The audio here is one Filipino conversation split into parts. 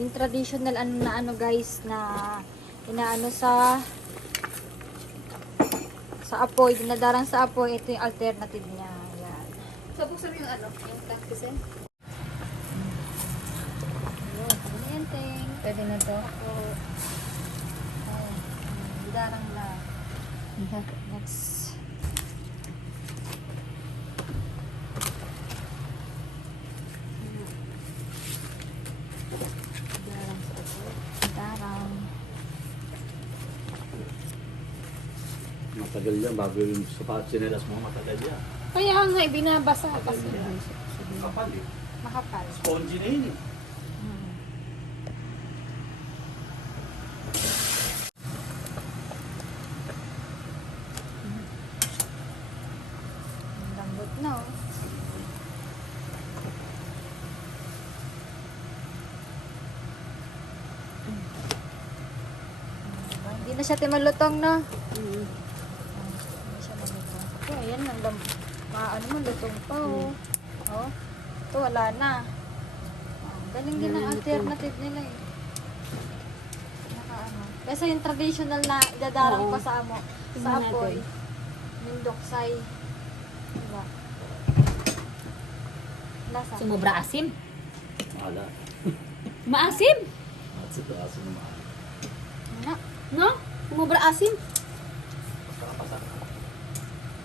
Yung traditional ano na ano guys na inaano sa apoy, dinadarang sa apoy, ito yung alternative niya. Yan. So, buksan mo yung ano, yung cactusin. Ayun, kuryenteng. Pwede na to. Ako. Oh, dinadarang na. Next. Dinadarang sa apoy. Dinadarang. Matagal yan, bago yung sapat sinelas mo, matagal yan. Kaya nga, binabasa kasi. Kapal eh. Makapal. Spongy na yun eh. Hmm. Ang lambot na oh. Diba? Hindi na siya timalutong no? Hindi siya malutong. Okay, ayan ang ano mo, lutong pa oh. Oh, ito wala na. Oh, galing din ang alternative nila eh. Nakaano. Kasi yung traditional na dadarang Oo. pa sa amo, Tingnan sa apoy. natin. Mindoksay. Diba? Lasa. Sumobra asim. Wala. Maasim? At sa taas ng mga. Na. No? Sumobra asim. Pasa.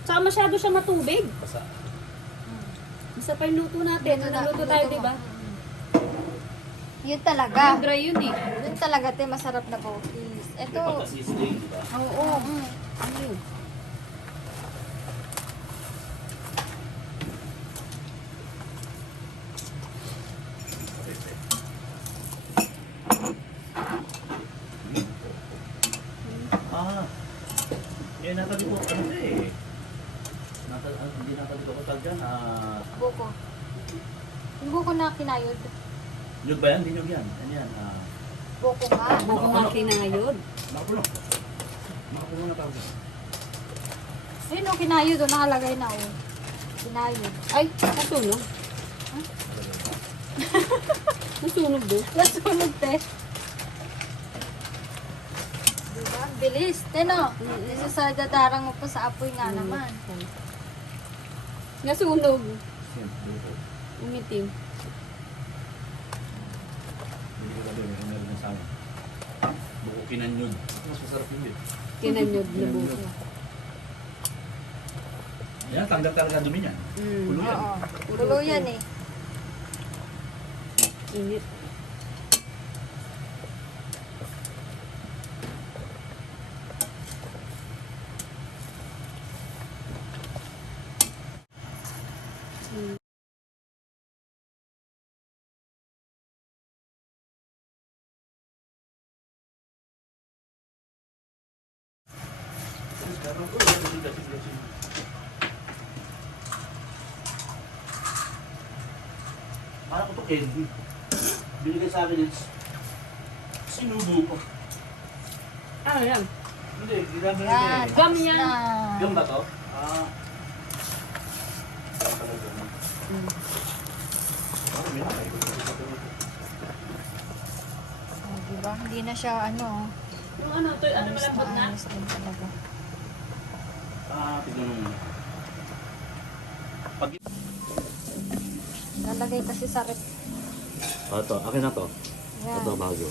Tsaka masyado siya matubig. Pasa. Basta pa yung luto natin. Naluto tayo, di ba? Yun talaga. Dry yun eh. Yun talaga, te, masarap na cookies. May Ito. pagka-sizzling, di ba? Oo. Ano yun? Ah. Eh, natabi ko, ano eh. Hindi natabi ko tag dyan. Buko. Yung buko na kinayod. Nyug ba yan? Hindi nyug yan. Ano yan? Buko nga. Buko nga kinayod. Makapulo. Makapulo na tawag. Ayun o, kinayod o, nakalagay na o. Kinayod. Ay, nasunog. Nasunog do. Nasunog, te. Diba? Bilis. Teno. Isa sa dadarang mo pa sa apoy nga naman. Nasunog. Buko. Umitim. Hindi ko gagawin. Meron na sa amin. Buko kinanyog. Mas masarap yun eh. Kinanyod na buko. Yan, tanggal talaga dumi niyan. Pulo yan. Oo. Tulo yan eh. Init. Para ko to candy. Binigay sa akin yung sinubo ko. Ano yan? Hindi, ginagawa Yan. niya eh. Gum tapos yan. na. Gum ba to? Ah. Gum pala gum. Ah, may nakay. Oh, diba? Hindi na siya ano. Yung ano, to, ano Ayos malambot na? ayos din talaga. Ah, tignan mo muna. Pag... Lalagay kasi sa rep. Ah, ito. Akin na to. Yan. Ito bago.